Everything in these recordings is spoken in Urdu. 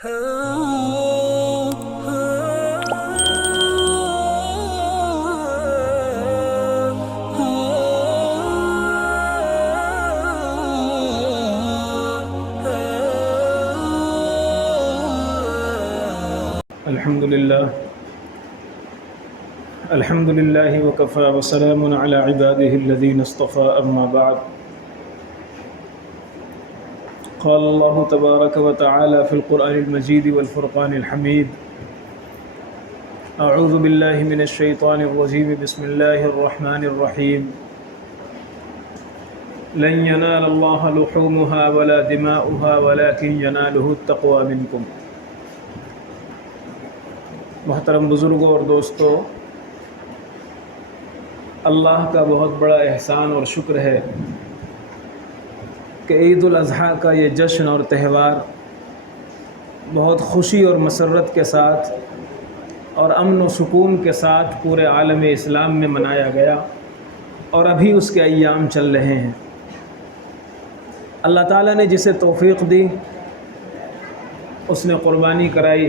الحمد لله وكفى وسلام على عباده الذين اصطفى أما بعد قال الله تبارك وتعالى في القرآن المجيد والفرقان الحميد أعوذ بالله من الشيطان الرجيم بسم الله الرحمن الرحيم لن ينال الله لحومها ولا دماؤها ولكن يناله التقوى منكم۔ محترم بزرگوں اور دوستو، اللہ کا بہت بڑا احسان اور شکر ہے کہ عید الاضحیٰ کا یہ جشن اور تہوار بہت خوشی اور مسرت کے ساتھ اور امن و سکون کے ساتھ پورے عالم اسلام میں منایا گیا اور ابھی اس کے ایام چل رہے ہیں۔ اللہ تعالیٰ نے جسے توفیق دی اس نے قربانی کرائی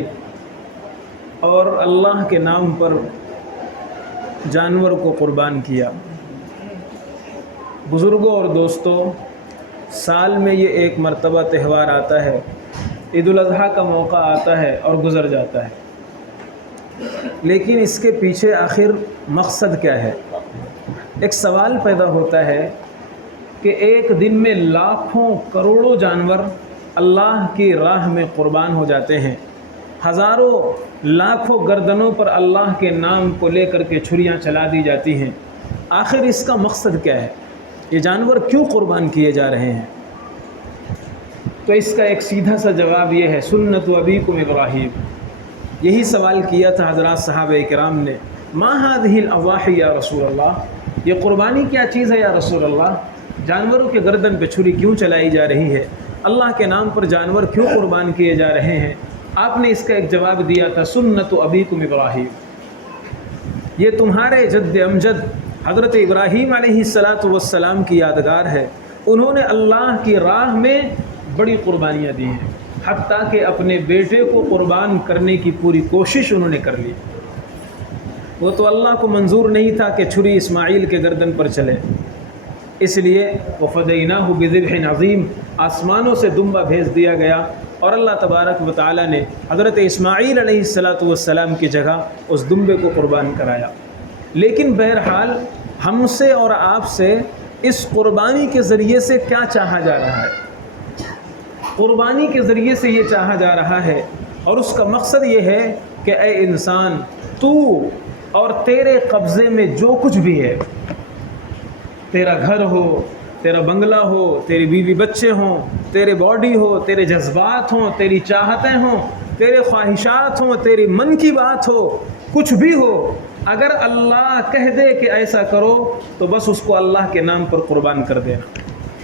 اور اللہ کے نام پر جانور کو قربان کیا۔ بزرگوں اور دوستوں، سال میں یہ ایک مرتبہ تہوار آتا ہے، عید الاضحیٰ کا موقع آتا ہے اور گزر جاتا ہے، لیکن اس کے پیچھے آخر مقصد کیا ہے؟ ایک سوال پیدا ہوتا ہے کہ ایک دن میں لاکھوں کروڑوں جانور اللہ کی راہ میں قربان ہو جاتے ہیں، ہزاروں لاکھوں گردنوں پر اللہ کے نام کو لے کر کے چھریاں چلا دی جاتی ہیں۔ آخر اس کا مقصد کیا ہے؟ یہ جانور کیوں قربان کیے جا رہے ہیں؟ تو اس کا ایک سیدھا سا جواب یہ ہے، سنت ابیکم ابراہیم۔ یہی سوال کیا تھا حضرات صحابہ کرام نے، ما هذه الاضاحی یا رسول اللہ، یہ قربانی کیا چیز ہے یا رسول اللہ؟ جانوروں کے گردن پہ چھری کیوں چلائی جا رہی ہے؟ اللہ کے نام پر جانور کیوں قربان کیے جا رہے ہیں؟ آپ نے اس کا ایک جواب دیا تھا، سنت ابیکم ابراہیم، یہ تمہارے جد امجد حضرت ابراہیم علیہ السلام کی یادگار ہے۔ انہوں نے اللہ کی راہ میں بڑی قربانیاں دی ہیں، حتیٰ کہ اپنے بیٹے کو قربان کرنے کی پوری کوشش انہوں نے کر لی۔ وہ تو اللہ کو منظور نہیں تھا کہ چھری اسماعیل کے گردن پر چلے، اس لیے وَفَدَيْنَاهُ بِذِبْحٍ عَظِيمٍ، آسمانوں سے دمبا بھیج دیا گیا اور اللہ تبارک و تعالیٰ نے حضرت اسماعیل علیہ السلام کی جگہ اس دمبے کو قربان کرایا۔ لیکن بہرحال ہم سے اور آپ سے اس قربانی کے ذریعے سے کیا چاہا جا رہا ہے؟ قربانی کے ذریعے سے یہ چاہا جا رہا ہے اور اس کا مقصد یہ ہے کہ اے انسان، تو اور تیرے قبضے میں جو کچھ بھی ہے، تیرا گھر ہو، تیرا بنگلہ ہو، تیری بیوی بچے ہوں، تیرے باڈی ہو، تیرے جذبات ہوں، تیری چاہتیں ہوں، تیرے خواہشات ہوں، تیری من کی بات ہو، کچھ بھی ہو، اگر اللہ کہہ دے کہ ایسا کرو تو بس اس کو اللہ کے نام پر قربان کر دینا۔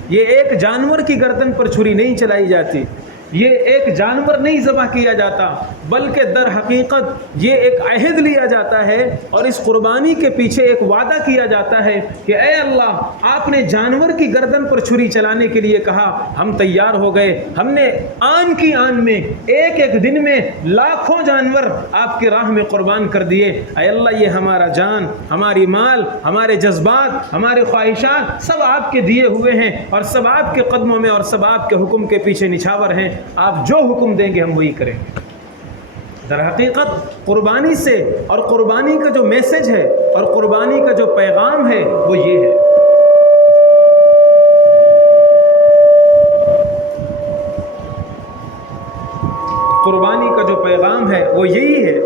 یہ ایک جانور کی گردن پر چھری نہیں چلائی جاتی، یہ ایک جانور نہیں ذبح کیا جاتا، بلکہ در حقیقت یہ ایک عہد لیا جاتا ہے اور اس قربانی کے پیچھے ایک وعدہ کیا جاتا ہے کہ اے اللہ، آپ نے جانور کی گردن پر چھری چلانے کے لیے کہا، ہم تیار ہو گئے، ہم نے آن کی آن میں ایک ایک دن میں لاکھوں جانور آپ کی راہ میں قربان کر دیے۔ اے اللہ، یہ ہمارا جان، ہماری مال، ہمارے جذبات، ہمارے خواہشات سب آپ کے دیے ہوئے ہیں اور سب آپ کے قدموں میں اور سب آپ کے حکم کے پیچھے نچھاور ہیں، آپ جو حکم دیں گے ہم وہی کریں گے۔ در حقیقت قربانی سے اور قربانی کا جو میسج ہے اور قربانی کا جو پیغام ہے وہ یہ ہے۔ قربانی کا جو پیغام ہے وہ یہی ہے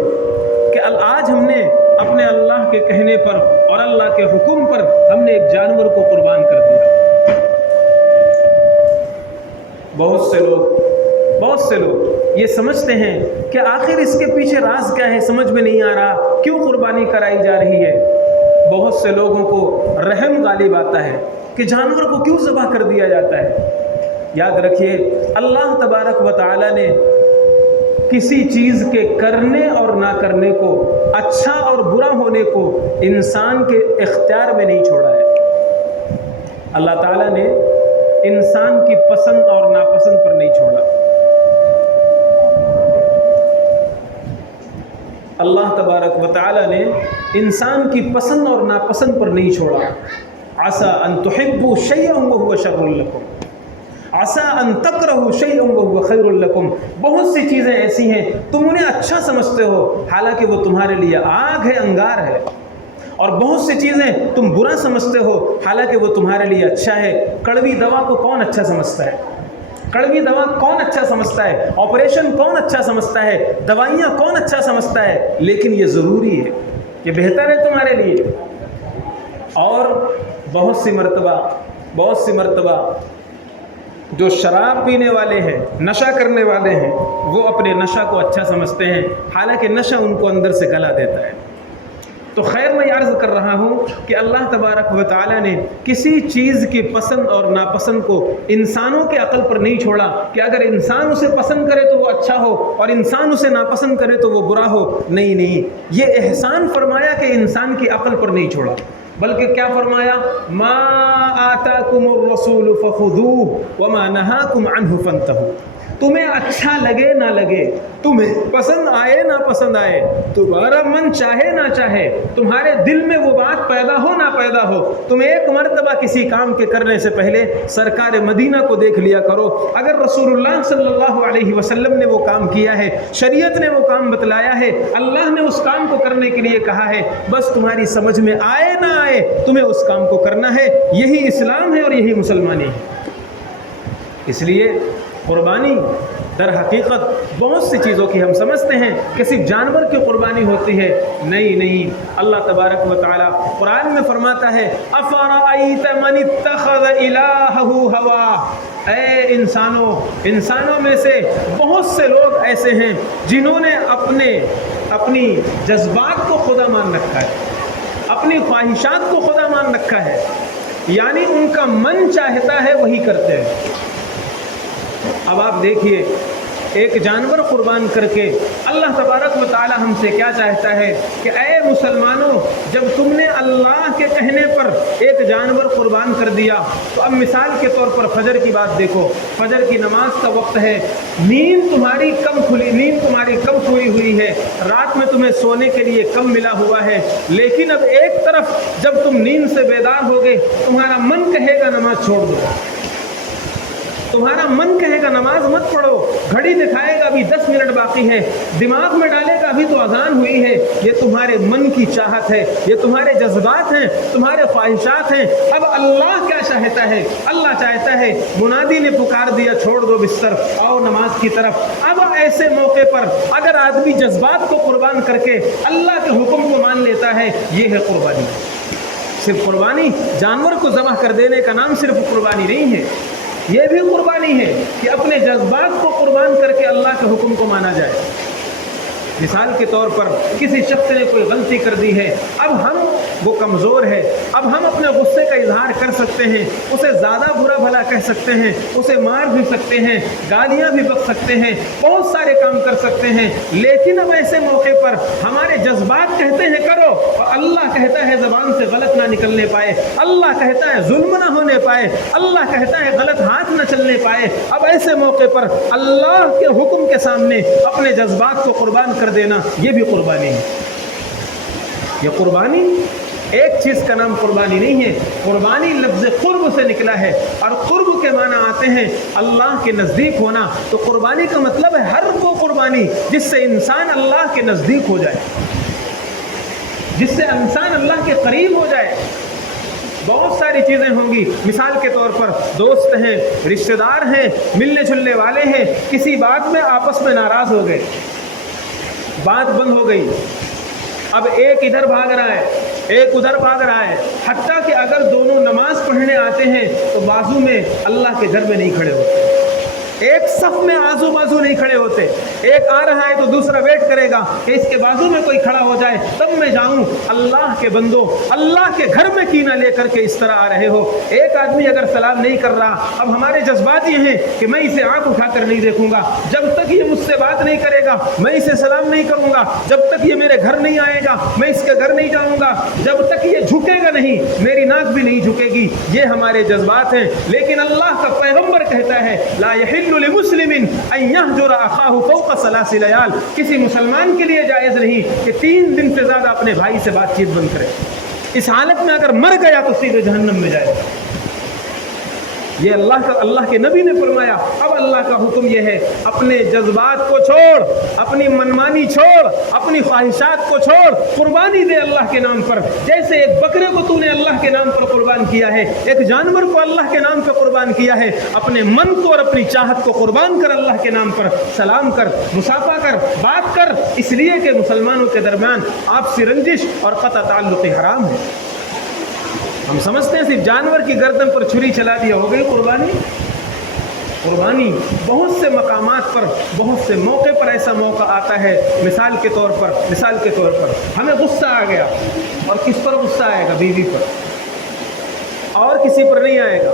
کہ آج ہم نے اپنے اللہ کے کہنے پر اور اللہ کے حکم پر ہم نے ایک جانور کو قربان کر دیا۔ بہت سے لوگ یہ سمجھتے ہیں کہ آخر اس کے پیچھے راز کیا ہے، سمجھ میں نہیں آ رہا، کیوں قربانی کرائی جا رہی ہے۔ بہت سے لوگوں کو رحم غالب آتا ہے کہ جانور کو کیوں ذبح کر دیا جاتا ہے۔ یاد رکھیے، اللہ تبارک و تعالی نے کسی چیز کے کرنے اور نہ کرنے کو، اچھا اور برا ہونے کو انسان کے اختیار میں نہیں چھوڑا ہے۔ اللہ تعالیٰ نے انسان کی پسند اور ناپسند پر نہیں چھوڑا۔ اللہ تبارک و تعالی نے انسان کی پسند اور ناپسند پر نہیں چھوڑا. عسى ان تحبوا شيئا وهو شر لكم، عسى ان تكرهوا شيئا وهو خير لكم. بہت سی چیزیں ایسی ہیں تم انہیں اچھا سمجھتے ہو حالانکہ وہ تمہارے لیے آگ ہے، انگار ہے. اور بہت سی چیزیں تم برا سمجھتے ہو حالانکہ وہ تمہارے لیے اچھا ہے. کڑوی دوا کو کون اچھا سمجھتا ہے؟ کڑوی دوا کون اچھا سمجھتا ہے؟ آپریشن کون اچھا سمجھتا ہے؟ دوائیاں کون اچھا سمجھتا ہے؟ لیکن یہ ضروری ہے، یہ بہتر ہے تمہارے لیے. اور بہت سی مرتبہ جو شراب پینے والے ہیں، نشہ کرنے والے ہیں، وہ اپنے نشہ کو اچھا سمجھتے ہیں حالانکہ نشہ ان کو اندر سے گلا دیتا ہے. تو خیر میں عرض کر رہا ہوں کہ اللہ تبارک و تعالی نے کسی چیز کی پسند اور ناپسند کو انسانوں کے عقل پر نہیں چھوڑا کہ اگر انسان اسے پسند کرے تو وہ اچھا ہو اور انسان اسے ناپسند کرے تو وہ برا ہو. نہیں، یہ احسان فرمایا کہ انسان کی عقل پر نہیں چھوڑا، بلکہ کیا فرمایا؟ ما آتاکم الرسول فخذوہ وما نہاکم عنہ فانتہوا. تمہیں اچھا لگے نہ لگے، تمہیں پسند آئے نہ پسند آئے، تمہارا من چاہے نہ چاہے، تمہارے دل میں وہ بات پیدا ہو نہ پیدا ہو، تم ایک مرتبہ کسی کام کے کرنے سے پہلے سرکار مدینہ کو دیکھ لیا کرو. اگر رسول اللہ صلی اللہ علیہ وسلم نے وہ کام کیا ہے، شریعت نے وہ کام بتلایا ہے، اللہ نے اس کام کو کرنے کے لیے کہا ہے، بس تمہاری سمجھ میں آئے نہ آئے تمہیں اس کام کو کرنا ہے. یہی اسلام ہے اور یہی مسلمانی ہے. اس لیے قربانی در حقیقت بہت سی چیزوں کی ہم سمجھتے ہیں کہ صرف جانور کی قربانی ہوتی ہے. نہیں، اللہ تبارک و تعالی قرآن میں فرماتا ہے افرأیت من اتخذ الہہ ہواہ. اے انسانوں میں سے بہت سے لوگ ایسے ہیں جنہوں نے اپنی جذبات کو خدا مان رکھا ہے، اپنی خواہشات کو خدا مان رکھا ہے، یعنی ان کا من چاہتا ہے وہی کرتے ہیں. اب آپ دیکھیے ایک جانور قربان کر کے اللہ تبارک و تعالی ہم سے کیا چاہتا ہے کہ اے مسلمانوں، جب تم نے اللہ کے کہنے پر ایک جانور قربان کر دیا تو اب مثال کے طور پر فجر کی بات دیکھو. فجر کی نماز کا وقت ہے، نیند تمہاری کم کھوئی ہوئی ہے، رات میں تمہیں سونے کے لیے کم ملا ہوا ہے. لیکن اب ایک طرف جب تم نیند سے بیدار ہوگے تمہارا من کہے گا نماز چھوڑ دو، تمہارا من کہے گا نماز مت پڑھو، گھڑی دکھائے گا ابھی 10 منٹ باقی ہے، دماغ میں ڈالے گا ابھی تو اذان ہوئی ہے. یہ تمہارے من کی چاہت ہے، یہ تمہارے جذبات ہیں، تمہارے خواہشات ہیں. اب اللہ کیا چاہتا ہے؟ اللہ چاہتا ہے منادی نے پکار دیا چھوڑ دو بستر، آؤ نماز کی طرف. اب ایسے موقع پر اگر آدمی جذبات کو قربان کر کے اللہ کے حکم کو مان لیتا ہے، یہ ہے قربانی. صرف قربانی جانور کو ذبح کر دینے کا نام صرف قربانی نہیں ہے، یہ بھی قربانی ہے کہ اپنے جذبات کو قربان کر کے اللہ کے حکم کو مانا جائے. مثال کے طور پر کسی شخص نے کوئی غلطی کر دی ہے، اب وہ کمزور ہے، اب ہم اپنے غصے کا اظہار کر سکتے ہیں، اسے زیادہ برا بھلا کہہ سکتے ہیں، اسے مار بھی سکتے ہیں، گالیاں بھی بک سکتے ہیں، بہت سارے کام کر سکتے ہیں. لیکن اب ایسے موقع پر ہمارے جذبات کہتے ہیں کرو اور اللہ کہتا ہے زبان سے غلط نہ نکلنے پائے، اللہ کہتا ہے ظلم نہ ہونے پائے، اللہ کہتا ہے غلط ہاتھ نہ چلنے پائے. اب ایسے موقع پر اللہ کے حکم کے سامنے اپنے جذبات کو قربان کر دینا یہ بھی قربانی ہے. یہ قربانی ایک چیز کا نام قربانی نہیں ہے. قربانی لفظ قرب سے نکلا ہے اور قرب کے معنی آتے ہیں اللہ کے نزدیک ہونا. تو قربانی کا مطلب ہے ہر وہ قربانی جس سے انسان اللہ کے نزدیک ہو جائے، جس سے انسان اللہ کے قریب ہو جائے. بہت ساری چیزیں ہوں گی. مثال کے طور پر دوست ہیں، رشتہ دار ہیں، ملنے جلنے والے ہیں، کسی بات میں آپس میں ناراض ہو گئے، بات بند ہو گئی. اب ایک ادھر بھاگ رہا ہے، ایک ادھر بھاگ رہا ہے، حتیٰ کہ اگر دونوں نماز پڑھنے آتے ہیں تو بازو میں اللہ کے گھر میں نہیں کھڑے ہوتے، ایک صف میں آزو بازو نہیں کھڑے ہوتے. ایک آ رہا ہے تو دوسرا ویٹ کرے گا کہ اس کے بازو میں کوئی کھڑا ہو جائے تب میں جاؤں. اللہ کے بندو، اللہ کے گھر میں کینہ لے کر کے اس طرح آ رہے ہو. ایک آدمی اگر سلام نہیں کر رہا، اب ہمارے جذبات یہ ہیں کہ میں اسے آنکھ اٹھا کر نہیں دیکھوں گا، جب تک یہ مجھ سے بات نہیں کرے گا میں اسے سلام نہیں کروں گا، جب تک یہ میرے گھر نہیں آئے گا میں اس کے گھر نہیں جاؤں گا، جب تک یہ جھکے گا نہیں میری ناک بھی نہیں جھکے گی. یہ ہمارے جذبات ہیں. لیکن اللہ کا پیغمبر کہتا ہے لا یحل لمسلم ان یہجر اخاہ فوق ثلاث لیال، کسی مسلمان کے لیے جائز نہیں کہ 3 دن سے زیادہ اپنے بھائی سے بات چیت بند کرے. اس حالت میں اگر مر گیا تو سیدھے جہنم میں جائے گا. یہ اللہ کے نبی نے فرمایا. اب اللہ کا حکم یہ ہے اپنے جذبات کو چھوڑ، اپنی منمانی چھوڑ، اپنی خواہشات کو چھوڑ، قربانی دے اللہ کے نام پر. جیسے ایک بکرے کو تو نے اللہ کے نام پر قربان کیا ہے، ایک جانور کو اللہ کے نام پر قربان کیا ہے، اپنے من کو اور اپنی چاہت کو قربان کر اللہ کے نام پر. سلام کر، مصافحہ کر، بات کر، اس لیے کہ مسلمانوں کے درمیان آپسی رنجش اور قطع تعلق حرام ہے. ہم سمجھتے ہیں صرف جانور کی گردن پر چھری چلا دیا ہو گئی قربانی. قربانی بہت سے مقامات پر، بہت سے موقع پر ایسا موقع آتا ہے. مثال کے طور پر ہمیں غصہ آ گیا، اور کس پر غصہ آئے گا؟ بیوی پر، اور کسی پر نہیں آئے گا.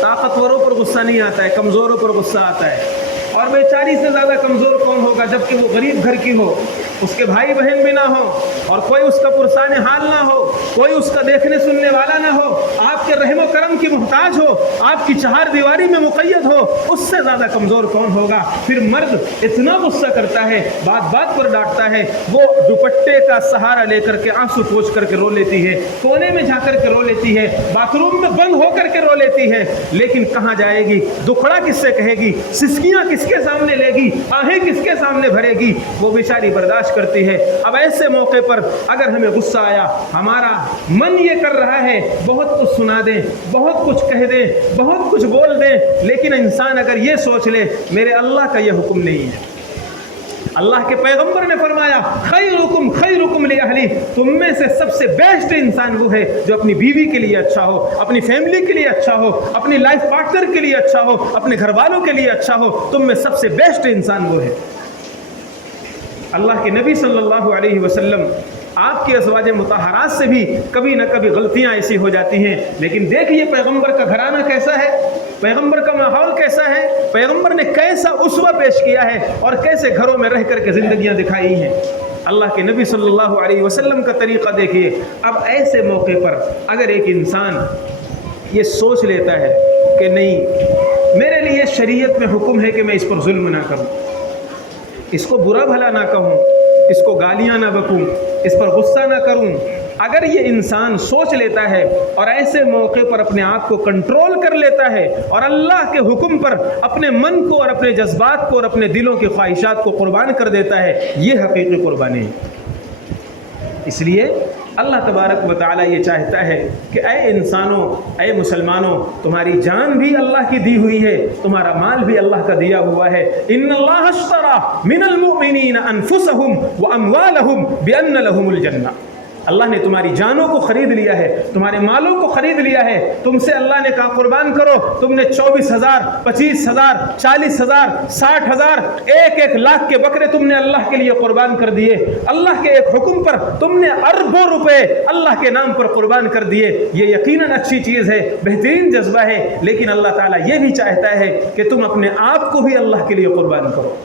طاقتوروں پر غصہ نہیں آتا ہے، کمزوروں پر غصہ آتا ہے. اور بیچاری سے زیادہ کمزور کون ہوگا جبکہ وہ غریب گھر کی ہو، اس کے بھائی بہن بھی نہ ہو، اور کوئی اس کا پرسان حال نہ ہو، کوئی اس کا دیکھنے سننے والا نہ ہو، آپ کے رحم و کرم کی محتاج ہو، آپ کی چہار دیواری میں مقید ہو. اس سے زیادہ کمزور کون ہوگا؟ پھر مرد اتنا غصہ کرتا ہے، بات بات پر ڈانٹتا ہے. وہ دوپٹے کا سہارا لے کر کے آنسو پوچھ کر کے رو لیتی ہے، کونے میں جا کر کے رو لیتی ہے، باتھ روم میں بند ہو کر کے رو لیتی ہے. لیکن کہاں جائے گی؟ دکھڑا کس سے کہے گی؟ سسکیاں کس کے سامنے لے گی؟ آہیں کس کے سامنے بھرے گی؟ وہ بیچاری برداشت کرتی ہے. اب ایسے موقع پر اگر ہمیں غصہ آیا، ہمارا من یہ کر رہا ہے بہت کچھ سنا دیں، بہت کچھ کہہ دیں، بہت کچھ بول دیں، لیکن انسان اگر یہ سوچ لے میرے اللہ کا یہ حکم نہیں ہے. اللہ کے پیغمبر نے فرمایا خیرکم خیرکم لأہلی، تم میں سے سب سے بیسٹ انسان وہ ہے جو اپنی بیوی کے لیے اچھا ہو، اپنی فیملی کے لیے اچھا ہو، اپنی لائف پارٹنر کے لیے اچھا ہو، اپنے گھر والوں کے لیے اچھا ہو. تم میں سب سے بیسٹ انسان وہ ہے. اللہ کے نبی صلی اللہ علیہ وسلم آپ کی ازواج مطہرات سے بھی کبھی نہ کبھی غلطیاں ایسی ہو جاتی ہیں، لیکن دیکھیے پیغمبر کا گھرانہ کیسا ہے، پیغمبر کا ماحول کیسا ہے، پیغمبر نے کیسا اسوہ پیش کیا ہے اور کیسے گھروں میں رہ کر کے زندگیاں دکھائی ہیں. اللہ کے نبی صلی اللہ علیہ وسلم کا طریقہ دیکھیے. اب ایسے موقع پر اگر ایک انسان یہ سوچ لیتا ہے کہ نہیں میرے لیے شریعت میں حکم ہے کہ میں اس پر ظلم نہ کروں، اس کو برا بھلا نہ کہوں، اس کو گالیاں نہ بکوں، اس پر غصہ نہ کروں، اگر یہ انسان سوچ لیتا ہے اور ایسے موقع پر اپنے آپ کو کنٹرول کر لیتا ہے اور اللہ کے حکم پر اپنے من کو اور اپنے جذبات کو اور اپنے دلوں کی خواہشات کو قربان کر دیتا ہے، یہ حقیقی قربانی ہے. اس لیے اللہ تبارک و تعالیٰ یہ چاہتا ہے کہ اے انسانوں، اے مسلمانوں، تمہاری جان بھی اللہ کی دی ہوئی ہے، تمہارا مال بھی اللہ کا دیا ہوا ہے. ان اللہ اشترى من المؤمنین انفسهم واموالهم بان لهم الجنہ. اللہ نے تمہاری جانوں کو خرید لیا ہے، تمہارے مالوں کو خرید لیا ہے. تم سے اللہ نے کہا قربان کرو، تم نے 24,000 25,000 40,000 60,000 1 لاکھ کے بکرے تم نے اللہ کے لیے قربان کر دیے. اللہ کے ایک حکم پر تم نے اربوں روپے اللہ کے نام پر قربان کر دیے. یہ یقیناً اچھی چیز ہے، بہترین جذبہ ہے، لیکن اللہ تعالیٰ یہ بھی چاہتا ہے کہ تم اپنے آپ کو بھی اللہ کے لیے قربان کرو.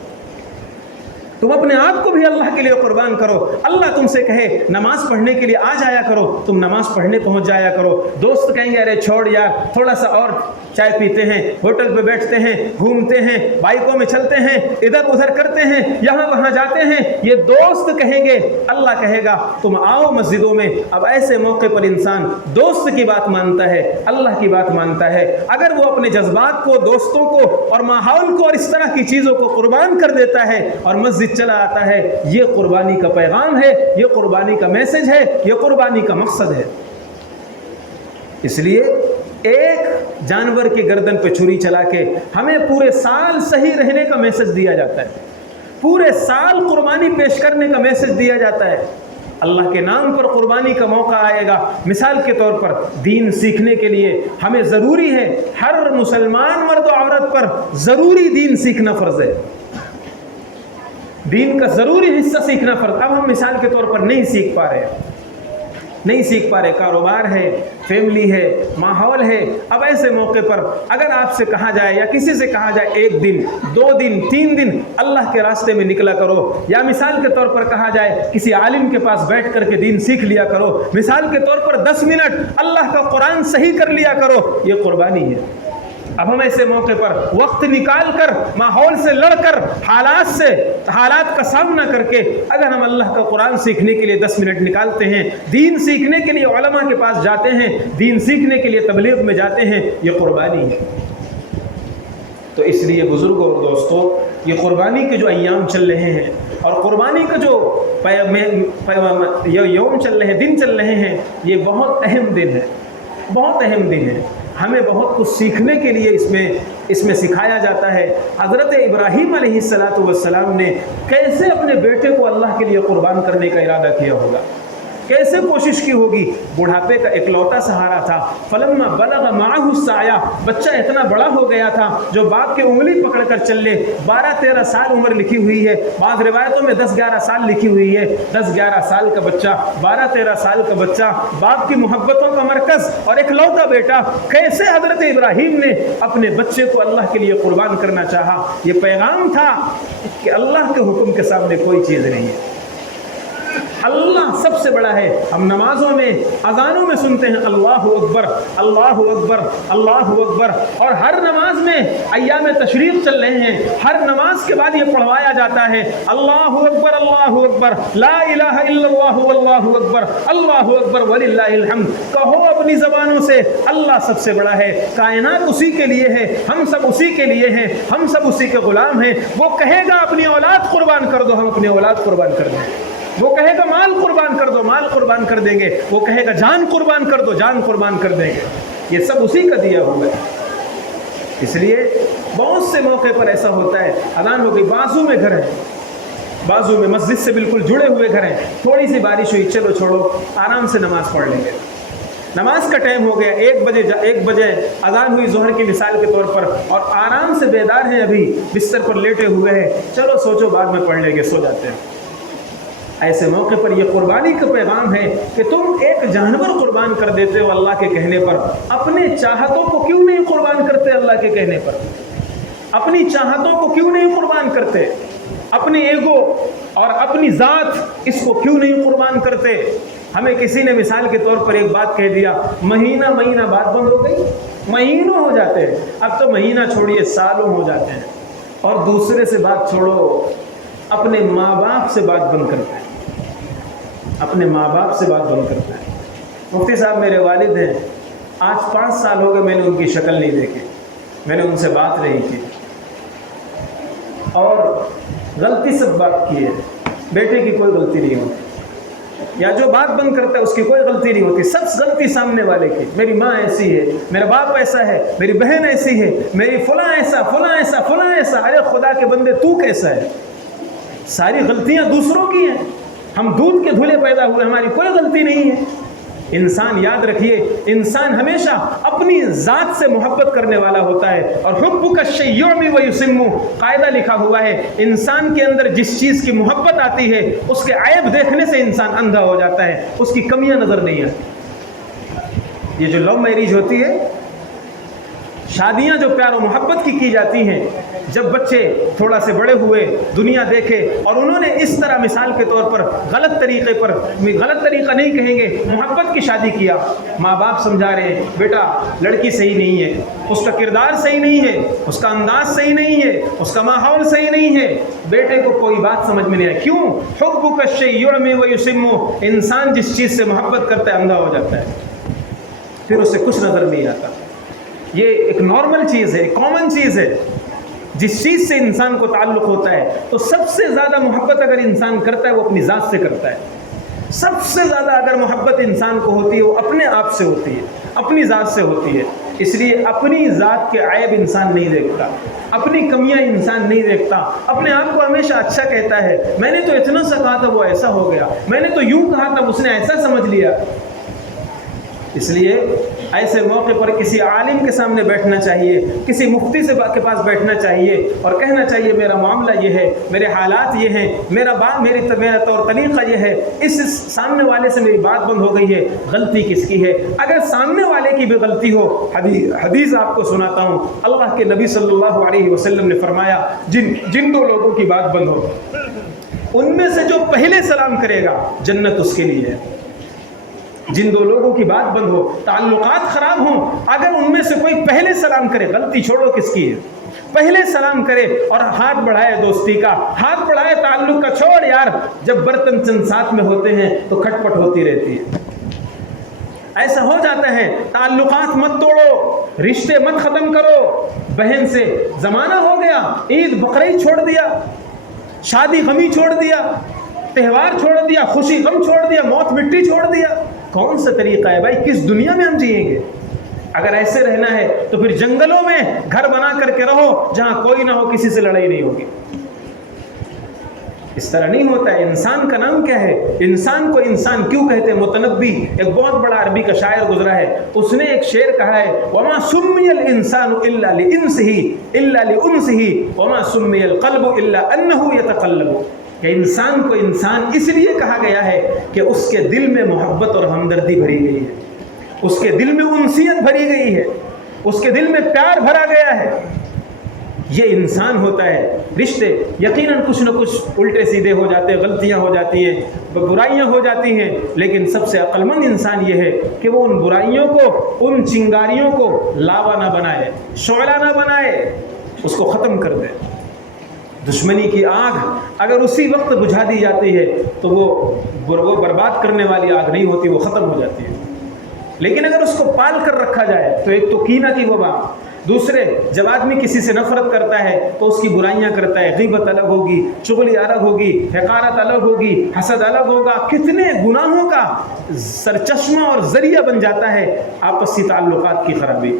تم اپنے آپ کو بھی اللہ کے لیے قربان کرو. اللہ تم سے کہے نماز پڑھنے کے لیے آ جایا کرو، تم نماز پڑھنے پہنچ جایا کرو. دوست کہیں گے ارے چھوڑ یار، تھوڑا سا اور چائے پیتے ہیں، ہوٹل پہ بیٹھتے ہیں، گھومتے ہیں، بائکوں میں چلتے ہیں، ادھر ادھر کرتے ہیں، یہاں وہاں جاتے ہیں. یہ دوست کہیں گے. اللہ کہے گا تم آؤ مسجدوں میں. اب ایسے موقع پر انسان دوست کی بات مانتا ہے، اللہ کی بات مانتا ہے. اگر وہ اپنے جذبات کو، دوستوں کو اور ماحول کو اور اس طرح کی چیزوں کو قربان کر دیتا ہے اور مسجد چلا آتا ہے، یہ قربانی کا پیغام ہے، یہ قربانی کا میسج ہے، یہ قربانی کا مقصد ہے. اس لیے ایک جانور کی گردن پہ چھری چلا کے ہمیں پورے سال صحیح رہنے کا میسج دیا جاتا ہے، پورے سال قربانی پیش کرنے کا میسج دیا جاتا ہے. اللہ کے نام پر قربانی کا موقع آئے گا. مثال کے طور پر دین سیکھنے کے لیے ہمیں ضروری ہے، ہر مسلمان مرد و عورت پر ضروری دین سیکھنا فرض ہے، دین کا ضروری حصہ سیکھنا فرض. اب ہم مثال کے طور پر نہیں سیکھ پا رہے، کاروبار ہے، فیملی ہے، ماحول ہے. اب ایسے موقع پر اگر آپ سے کہا جائے یا کسی سے کہا جائے 1 دن 2 دن 3 دن اللہ کے راستے میں نکلا کرو، یا مثال کے طور پر کہا جائے کسی عالم کے پاس بیٹھ کر کے دین سیکھ لیا کرو، مثال کے طور پر 10 منٹ اللہ کا قرآن صحیح کر لیا کرو، یہ قربانی ہے. اب ہم ایسے موقع پر وقت نکال کر، ماحول سے لڑ کر، حالات کا سامنا کر کے اگر ہم اللہ کا قرآن سیکھنے کے لیے 10 منٹ نکالتے ہیں، دین سیکھنے کے لیے علماء کے پاس جاتے ہیں، دین سیکھنے کے لیے تبلیغ میں جاتے ہیں، یہ قربانی ہے۔ تو اس لیے بزرگوں اور دوستوں، یہ قربانی کے جو ایام چل رہے ہیں اور قربانی کا جو یوم چل رہے ہیں، دن چل رہے ہیں، یہ بہت اہم دن ہے، بہت اہم دن ہے۔ ہمیں بہت کچھ سیکھنے کے لیے اس میں سکھایا جاتا ہے۔ حضرت ابراہیم علیہ السلام نے کیسے اپنے بیٹے کو اللہ کے لیے قربان کرنے کا ارادہ کیا ہوگا، کیسے کوشش کی ہوگی۔ بڑھاپے کا اکلوتا سہارا تھا۔ فلما بلغ معه السعی، بچہ اتنا بڑا ہو گیا تھا جو باپ کی انگلی پکڑ کر چل لے۔ 12-13 سال عمر لکھی ہوئی ہے، بعض روایتوں میں 10-11 سال لکھی ہوئی ہے۔ 10-11 سال کا بچہ، 12-13 سال کا بچہ، باپ کی محبتوں کا مرکز اور اکلوتا بیٹا، کیسے حضرت ابراہیم نے اپنے بچے کو اللہ کے لیے قربان کرنا چاہا۔ یہ پیغام تھا کہ اللہ کے حکم کے سامنے کوئی چیز نہیں ہے، اللہ سب سے بڑا ہے۔ ہم نمازوں میں، اذانوں میں سنتے ہیں اللہ اکبر، اللہ اکبر، اللہ اکبر، اور ہر نماز میں ایام تشریق چل رہے ہیں، ہر نماز کے بعد یہ پڑھوایا جاتا ہے اللہ اکبر، اللہ اکبر، لا الہ الا اللہ واللہ اکبر، اللہ اکبر وللہ الحمد۔ کہو اپنی زبانوں سے اللہ سب سے بڑا ہے، کائنات اسی کے لیے ہے، ہم سب اسی کے لیے ہیں، ہم سب اسی کے غلام ہیں۔ وہ کہے گا اپنی اولاد قربان کر دو، ہم اپنی اولاد قربان کر دیں۔ وہ کہے گا مال قربان کر دو، مال قربان کر دیں گے۔ وہ کہے گا جان قربان کر دو، جان قربان کر دیں گے۔ یہ سب اسی کا دیا ہوا ہے۔ اس لیے بہت سے موقع پر ایسا ہوتا ہے، اذان ہو گئی، بازو میں گھر ہے، بازو میں مسجد سے بالکل جڑے ہوئے گھر ہیں، تھوڑی سی بارش ہوئی، چلو چھوڑو آرام سے نماز پڑھ لیں گے۔ نماز کا ٹائم ہو گیا، 1 بجے اذان ہوئی ظہر کی مثال کے طور پر، اور آرام سے بیدار ہیں، ابھی بستر پر لیٹے ہوئے ہیں، چلو سوچو بعد میں پڑھ لیں گے، سو جاتے ہیں۔ ایسے موقع پر یہ قربانی کا پیغام ہے کہ تم ایک جانور قربان کر دیتے ہو اللہ کے کہنے پر، اپنے چاہتوں کو کیوں نہیں قربان کرتے اللہ کے کہنے پر؟ اپنی چاہتوں کو کیوں نہیں قربان کرتے؟ اپنی ایگو اور اپنی ذات، اس کو کیوں نہیں قربان کرتے؟ ہمیں کسی نے مثال کے طور پر ایک بات کہہ دیا، مہینہ بات بند ہو گئی، مہینوں ہو جاتے ہیں، اب تو مہینہ چھوڑیے سالوں ہو جاتے ہیں، اور دوسرے سے بات چھوڑو، اپنے ماں باپ سے بات بند کرتے ہیں، اپنے ماں باپ سے بات بند کرتا ہے۔ مفتی صاحب میرے والد ہیں، آج 5 سال ہو گئے میں نے ان کی شکل نہیں دیکھی، میں نے ان سے بات نہیں کی، اور غلطی سب بات کی ہے، بیٹے کی کوئی غلطی نہیں ہوتی، یا جو بات بند کرتا ہے اس کی کوئی غلطی نہیں ہوتی، سب غلطی سامنے والے کی۔ میری ماں ایسی ہے، میرا باپ ایسا ہے، میری بہن ایسی ہے، میری فلاں ایسا، فلاں ایسا، فلاں ایسا۔ ارے خدا کے بندے تو کیسا ہے؟ ساری غلطیاں دوسروں کی ہیں، ہم دودھ کے دھلے پیدا ہوئے، ہماری کوئی غلطی نہیں ہے۔ انسان یاد رکھیے، انسان ہمیشہ اپنی ذات سے محبت کرنے والا ہوتا ہے، اور حبک الشیء یعمی ویسم، قاعدہ لکھا ہوا ہے، انسان کے اندر جس چیز کی محبت آتی ہے اس کے عیب دیکھنے سے انسان اندھا ہو جاتا ہے، اس کی کمیاں نظر نہیں آتی۔ یہ جو لو میرج ہوتی ہے، شادیاں جو پیار و محبت کی جاتی ہیں، جب بچے تھوڑا سے بڑے ہوئے، دنیا دیکھے، اور انہوں نے اس طرح مثال کے طور پر غلط طریقہ نہیں کہیں گے، محبت کی شادی کیا، ماں باپ سمجھا رہے ہیں بیٹا لڑکی صحیح نہیں ہے، اس کا کردار صحیح نہیں ہے، اس کا انداز صحیح نہیں ہے، اس کا ماحول صحیح نہیں ہے، بیٹے کو کوئی بات سمجھ میں نہیں آئی۔ کیوں؟ حبک الشیء یعمی ویسم، انسان جس چیز سے محبت کرتا ہے اندھا ہو جاتا ہے، پھر اسے کچھ نظر نہیں آتا۔ یہ ایک نارمل چیز ہے، کامن چیز ہے۔ جس چیز سے انسان کو تعلق ہوتا ہے تو سب سے زیادہ محبت اگر انسان کرتا ہے وہ اپنی ذات سے کرتا ہے۔ سب سے زیادہ اگر محبت انسان کو ہوتی ہے وہ اپنے آپ سے ہوتی ہے، اپنی ذات سے ہوتی ہے۔ اس لیے اپنی ذات کے عیب انسان نہیں دیکھتا، اپنی کمیاں انسان نہیں دیکھتا، اپنے آپ کو ہمیشہ اچھا کہتا ہے، میں نے تو اتنا سا کہا تھا وہ ایسا ہو گیا، میں نے تو یوں کہا تھا اس نے ایسا سمجھ لیا۔ اس لیے ایسے موقع پر کسی عالم کے سامنے بیٹھنا چاہیے، کسی مفتی کے پاس بیٹھنا چاہیے اور کہنا چاہیے میرا معاملہ یہ ہے، میرے حالات یہ ہیں، میرا طور طریقہ یہ ہے، اس سامنے والے سے میری بات بند ہو گئی ہے، غلطی کس کی ہے؟ اگر سامنے والے کی بھی غلطی ہو، حدیث آپ کو سناتا ہوں، اللہ کے نبی صلی اللہ علیہ وسلم نے فرمایا جن 2 لوگوں کی بات بند ہو ان میں سے جو پہلے سلام کرے گا جنت اس کے لیے ہے، جن دو لوگوں کی بات بند ہو، تعلقات خراب ہوں، اگر ان میں سے کوئی پہلے سلام کرے، غلطی چھوڑو کس کی ہے، پہلے سلام کرے اور ہاتھ بڑھائے دوستی کا، ہاتھ بڑھائے تعلق کا، چھوڑ یار جب برتن چند ساتھ میں ہوتے ہیں تو کھٹ پٹ ہوتی رہتی ہے، ایسا ہو جاتا ہے۔ تعلقات مت توڑو، رشتے مت ختم کرو۔ بہن سے زمانہ ہو گیا، عید بقرعید چھوڑ دیا، شادی غمی چھوڑ دیا، تہوار چھوڑ دیا، خوشی غم چھوڑ دیا، موت مٹی چھوڑ دیا، کون سا طریقہ ہے بھائی؟ کس دنیا میں ہم جئیں گے؟ اگر ایسے رہنا ہے تو پھر جنگلوں میں گھر بنا کر کے رہو جہاں کوئی نہ ہو، کسی سے لڑائی نہیں ہوگی۔ اس طرح نہیں ہوتا ہے۔ انسان کا نام کیا ہے؟ انسان کو انسان کیوں کہتے ہیں؟ متنبی ایک بہت بڑا عربی کا شاعر گزرا ہے، اس نے ایک شعر کہا ہے، وما سمی الانسان الا لانسه الا لانسه وما سمی القلب الا انه يتقلب، کہ انسان کو انسان اس لیے کہا گیا ہے کہ اس کے دل میں محبت اور ہمدردی بھری گئی ہے، اس کے دل میں انسیت بھری گئی ہے، اس کے دل میں پیار بھرا گیا ہے، یہ انسان ہوتا ہے۔ رشتے یقیناً کچھ نہ کچھ الٹے سیدھے ہو جاتے ہیں، غلطیاں ہو جاتی ہیں، برائیاں ہو جاتی ہیں، لیکن سب سے عقل مند انسان یہ ہے کہ وہ ان برائیوں کو، ان چنگاریوں کو لاوا نہ بنائے، شعلہ نہ بنائے، اس کو ختم کر دے۔ دشمنی کی آگ اگر اسی وقت بجھا دی جاتی ہے تو وہ برباد کرنے والی آگ نہیں ہوتی، وہ ختم ہو جاتی ہے۔ لیکن اگر اس کو پال کر رکھا جائے تو ایک تو کینہ کی وبا، دوسرے جب آدمی کسی سے نفرت کرتا ہے تو اس کی برائیاں کرتا ہے، غیبت الگ ہوگی، چغلی الگ ہوگی، حقارت الگ ہوگی، حسد الگ ہوگا، کتنے گناہوں کا سرچشمہ اور ذریعہ بن جاتا ہے آپسی تعلقات کی خرابی۔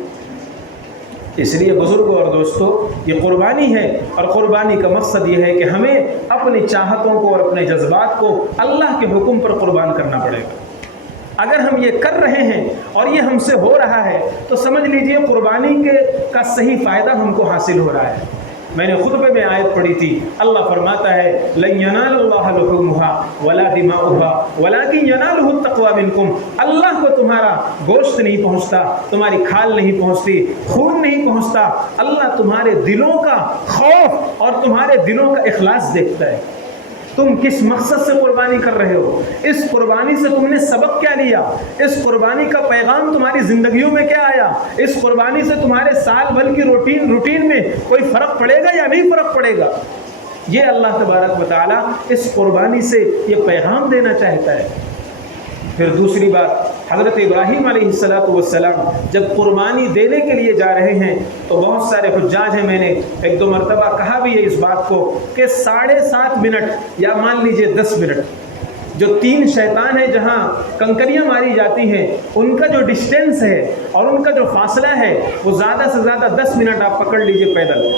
اس لیے بزرگوں اور دوستوں، یہ قربانی ہے، اور قربانی کا مقصد یہ ہے کہ ہمیں اپنی چاہتوں کو اور اپنے جذبات کو اللہ کے حکم پر قربان کرنا پڑے گا۔ اگر ہم یہ کر رہے ہیں اور یہ ہم سے ہو رہا ہے تو سمجھ لیجئے قربانی کا صحیح فائدہ ہم کو حاصل ہو رہا ہے۔ میں نے خطبے میں آیت پڑھی تھی، اللہ فرماتا ہے لَن يَنَالَ اللَّهَ لُحُومُهَا وَلَا دِمَاؤُهَا وَلَكِنْ يَنَالُهُ التَّقْوَى مِنْكُمْ، اللہ کو تمہارا گوشت نہیں پہنچتا، تمہاری کھال نہیں پہنچتی، خون نہیں پہنچتا، اللہ تمہارے دلوں کا خوف اور تمہارے دلوں کا اخلاص دیکھتا ہے۔ تم کس مقصد سے قربانی کر رہے ہو؟ اس قربانی سے تم نے سبق کیا لیا؟ اس قربانی کا پیغام تمہاری زندگیوں میں کیا آیا؟ اس قربانی سے تمہارے سال بھر کی روٹین میں کوئی فرق پڑے گا یا نہیں فرق پڑے گا؟ یہ اللہ تبارک و تعالیٰ اس قربانی سے یہ پیغام دینا چاہتا ہے۔ پھر دوسری بات، حضرت ابراہیم علیہ السلام جب قربانی دینے کے لیے جا رہے ہیں تو بہت سارے حجاج ہیں، میں نے ایک دو مرتبہ کہا بھی ہے اس بات کو کہ 7.5 منٹ یا مان لیجئے 10 منٹ جو 3 شیطان ہیں جہاں کنکریاں ماری جاتی ہیں ان کا جو ڈسٹینس ہے اور ان کا جو فاصلہ ہے وہ زیادہ سے زیادہ 10 منٹ آپ پکڑ لیجئے پیدل۔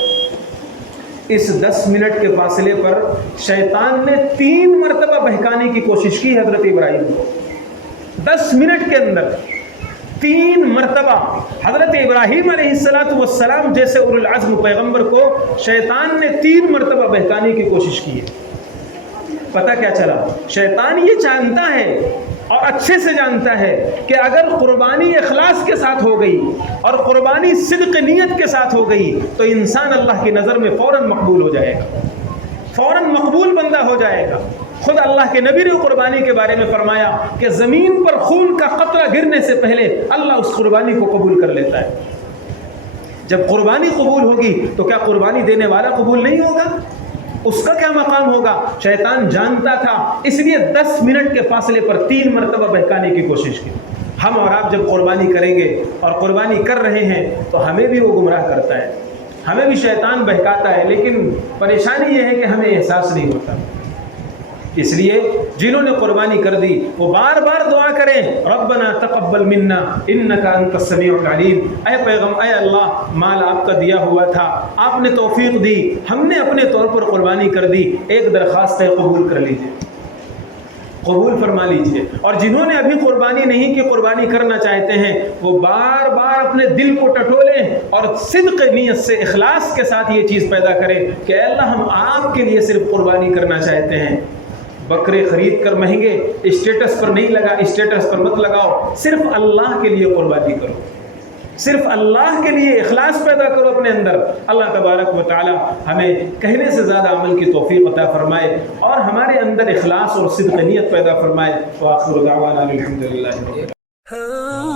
اس 10 منٹ کے فاصلے پر شیطان نے 3 مرتبہ بہکانے کی کوشش کی حضرت ابراہیم کو۔ 10 منٹ کے اندر 3 مرتبہ حضرت ابراہیم علیہ السلام جیسے اولو العزم پیغمبر کو شیطان نے 3 مرتبہ بہکانے کی کوشش کی ہے۔ پتہ کیا چلا؟ شیطان یہ جانتا ہے اور اچھے سے جانتا ہے کہ اگر قربانی اخلاص کے ساتھ ہو گئی اور قربانی صدق نیت کے ساتھ ہو گئی تو انسان اللہ کی نظر میں فوراً مقبول ہو جائے گا، فوراً مقبول بندہ ہو جائے گا۔ خود اللہ کے نبی نے قربانی کے بارے میں فرمایا کہ زمین پر خون کا قطرہ گرنے سے پہلے اللہ اس قربانی کو قبول کر لیتا ہے۔ جب قربانی قبول ہوگی تو کیا قربانی دینے والا قبول نہیں ہوگا؟ اس کا کیا مقام ہوگا؟ شیطان جانتا تھا، اس لیے 10 منٹ کے فاصلے پر 3 مرتبہ بہکانے کی کوشش کی۔ ہم اور آپ جب قربانی کریں گے اور قربانی کر رہے ہیں تو ہمیں بھی وہ گمراہ کرتا ہے، ہمیں بھی شیطان بہکاتا ہے، لیکن پریشانی یہ ہے کہ ہمیں احساس نہیں ہوتا۔ اس لیے جنہوں نے قربانی کر دی وہ بار بار دعا کریں، ربنا تقبل منا انک انت السمیع العلیم، اے اللہ مال آپ کا دیا ہوا تھا، آپ نے توفیق دی، ہم نے اپنے طور پر قربانی کر دی، ایک درخواست ہے قبول کر لیجئے، قبول فرما لیجئے۔ اور جنہوں نے ابھی قربانی نہیں کی، قربانی کرنا چاہتے ہیں، وہ بار بار اپنے دل کو ٹٹولیں اور صدق نیت سے اخلاص کے ساتھ یہ چیز پیدا کریں کہ اے اللہ ہم آپ کے لیے صرف قربانی کرنا چاہتے ہیں۔ بکرے خرید کر مہنگے اسٹیٹس پر نہیں لگا، اسٹیٹس پر مت لگاؤ، صرف اللہ کے لیے قربانی کرو، صرف اللہ کے لیے اخلاص پیدا کرو اپنے اندر۔ اللہ تبارک و تعالی ہمیں کہنے سے زیادہ عمل کی توفیق عطا فرمائے اور ہمارے اندر اندر اخلاص اور صدق نیت پیدا فرمائے۔ وآخر دعوانا الحمدللہ رب العالمین۔